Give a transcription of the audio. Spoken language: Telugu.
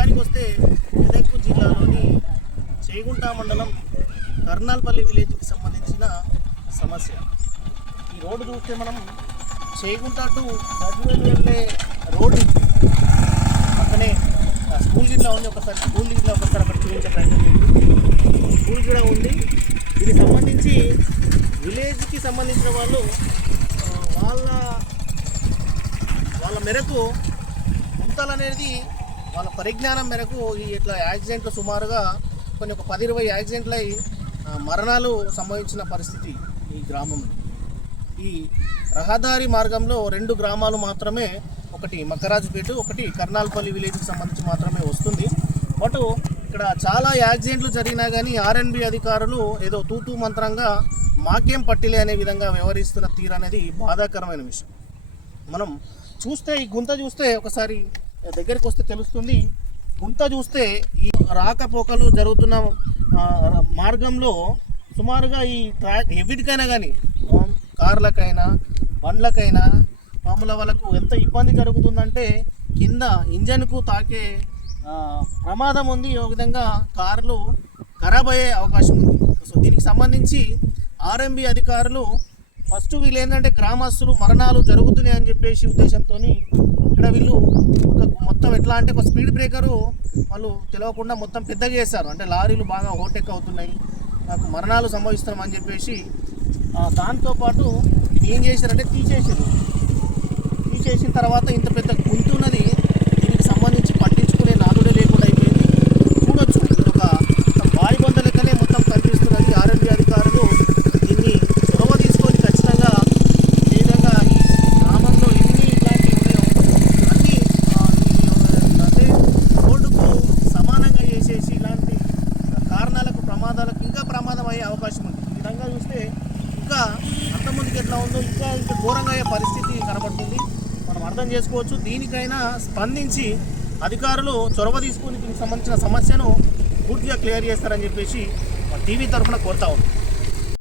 విషయానికి వస్తే మెదక్ జిల్లాలోని చేగుంట మండలం కర్నాల్పల్లి విలేజ్కి సంబంధించిన సమస్య. ఈ రోడ్డు చూస్తే మనం చేగుంట టు గజ్వేల్ వెళ్ళే రోడ్డు పక్కనే స్కూల్ గిట్లా ఉంది. స్కూల్ గిట్లా ఒకసారి అక్కడ చూపించే ప్రయత్నం చేయండి. స్కూల్ కూడా ఉంది. దీనికి సంబంధించి విలేజ్కి సంబంధించిన వాళ్ళు వాళ్ళ మేరకు గుంతలు అనేది వాళ్ళ పరిజ్ఞానం మేరకు ఈ ఇట్లా యాక్సిడెంట్లు సుమారుగా ఒక 10-20 యాక్సిడెంట్లు అయి మరణాలు సంభవించిన పరిస్థితి ఈ గ్రామంలో. ఈ రహదారి మార్గంలో 2 గ్రామాలు మాత్రమే, ఒకటి మక్కరాజుపేట, ఒకటి కర్నాల్పల్లి విలేజ్కి సంబంధించి మాత్రమే వస్తుంది. బట్ ఇక్కడ చాలా యాక్సిడెంట్లు జరిగినా కానీ ఆర్ఎన్బి అధికారులు ఏదో తూతూ మంత్రంగా మాకేం పట్టిలే అనే విధంగా వ్యవహరిస్తున్న తీరు అనేది బాధాకరమైన విషయం. మనం చూస్తే ఈ గుంత చూస్తే ఒకసారి దగ్గరికి వస్తే తెలుస్తుంది. గుంత చూస్తే ఈ రాకపోకలు జరుగుతున్న మార్గంలో సుమారుగా ఈ ట్రాక్ ఎవిటికైనా కానీ కార్లకైనా బండ్లకైనా మామూలు వాళ్ళకు ఎంత ఇబ్బంది జరుగుతుందంటే కింద ఇంజన్కు తాకే ప్రమాదం ఉంది. ఒక విధంగా కార్లు ఖరాబ్ అయ్యే అవకాశం ఉంది. సో దీనికి సంబంధించి ఆర్ఎంబి అధికారులు ఫస్ట్ వీళ్ళు ఏంటంటే గ్రామస్తులు మరణాలు జరుగుతున్నాయి అని చెప్పేసి ఉద్దేశంతో ఇక్కడ వీళ్ళు మొత్తం ఎట్లా అంటే ఒక స్పీడ్ బ్రేకరు వాళ్ళు తెలియకుండా మొత్తం పెద్దగా చేస్తారు. అంటే లారీలు బాగా ఓవర్టేక్ అవుతున్నాయి, నాకు మరణాలు సంభవిస్తున్నామని చెప్పేసి దాంతోపాటు ఏం చేశారంటే తీసేసిన తర్వాత ఇంత పెద్ద గుంటు ఉన్నది. దీనికి సంబంధించి పట్టించుకునే నాదుడే లేకుండా అయిపోయింది. చూడొచ్చు ఒక వారి బొంద లెక్కనే మొత్తం కనిపిస్తున్నది. ఆర్ఎంబి అధికారులు దీన్ని చొరవ తీసుకొని ఖచ్చితంగా ఏ విధంగా ఈ గ్రామంలో ఎన్ని ఇట్లాంటివి ఉన్నాయో అన్నీ అంటే రోడ్డుకు సమానంగా చేసేసి ఇలాంటి కారణాలకు ప్రమాదాలకు ఇంకా ప్రమాదం అయ్యే అవకాశం ఉంది. ఈ విధంగా చూస్తే ఇంకా అంతకుముందుకు ఎట్లా ఉందో ఇంకా ఘోరంగా అయ్యే పరిస్థితి కనబడుతుంది. మనం అర్థం చేసుకోవచ్చు. దీనికైనా స్పందించి అధికారులు చొరవ తీసుకుని దీనికి సంబంధించిన సమస్యను పూర్తిగా క్లియర్ చేస్తారని చెప్పేసి టీవీ తరఫున కోరుతా ఉన్నాం.